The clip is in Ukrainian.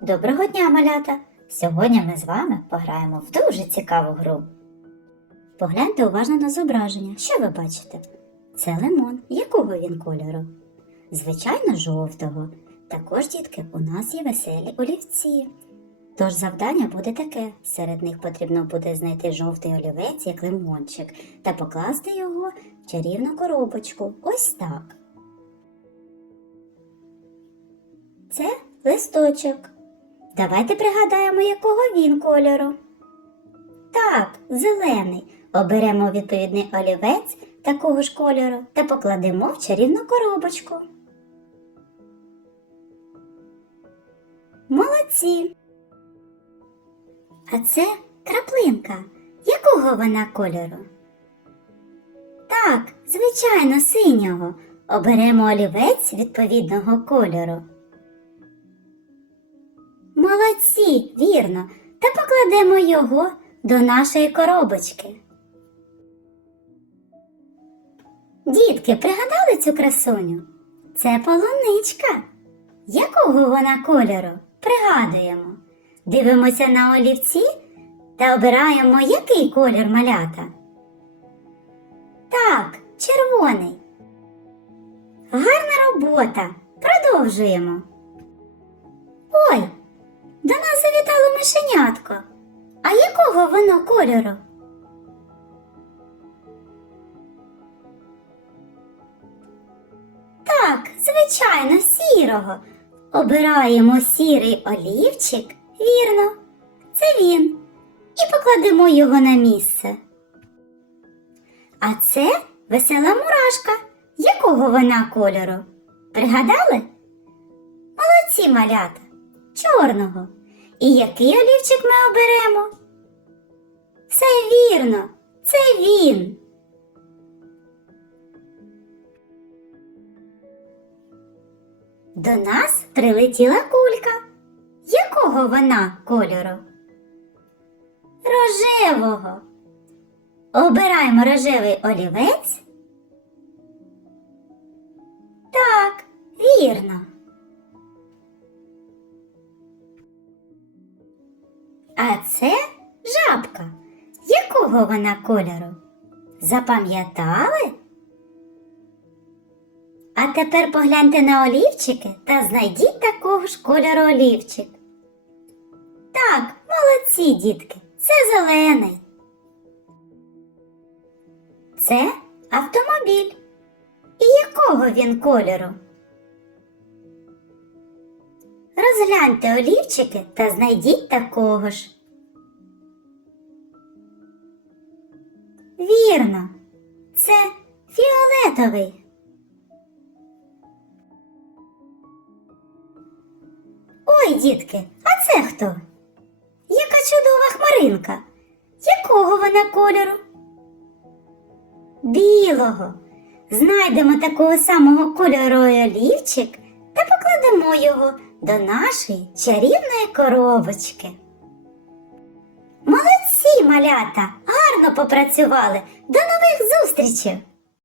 Доброго дня, малята! Сьогодні ми з вами пограємо в дуже цікаву гру. Погляньте уважно на зображення. Що ви бачите? Це лимон. Якого він кольору? Звичайно, жовтого. Також, дітки, у нас є веселі олівці. Тож завдання буде таке: серед них потрібно буде знайти жовтий олівець, як лимончик, та покласти його в чарівну коробочку. Ось так. Це листочок. Давайте пригадаємо, якого він кольору. Так, зелений. Оберемо відповідний олівець такого ж кольору та покладемо в чарівну коробочку. Молодці. А це краплинка. Якого вона кольору? Так, звичайно, синього. Оберемо олівець відповідного кольору. Молодці, вірно, та покладемо його до нашої коробочки. Дітки, пригадали цю красуню? Це полуничка. Якого вона кольору? Пригадуємо. Дивимося на олівці та обираємо, який колір малята. Так, червоний. Гарна робота. Продовжуємо. Ой, до нас завітало мишенятко. А якого воно кольору? Так, звичайно, сірого. Обираємо сірий олівчик, вірно, це він. І покладемо його на місце. А це весела мурашка. Якого вона кольору? Пригадали? Молодці малята, чорного. І який олівчик ми оберемо? Все вірно, це він. До нас прилетіла кулька. Якого вона кольору? Рожевого. Обираємо рожевий олівець. Так, вірно. Якого вона кольору? Запам'ятали? А тепер погляньте на олівчики та знайдіть такого ж кольору олівчик. Так, молодці, дітки, це зелений. Це автомобіль. І якого він кольору? Розгляньте олівчики та знайдіть такого ж. Вірно, це фіолетовий. Ой, дітки, а це хто? Яка чудова хмаринка. Якого вона кольору? Білого. Знайдемо такого самого кольору олівчик та покладемо його до нашої чарівної коробочки. Молодці, малята, гарно попрацювали. До нових зустрічей!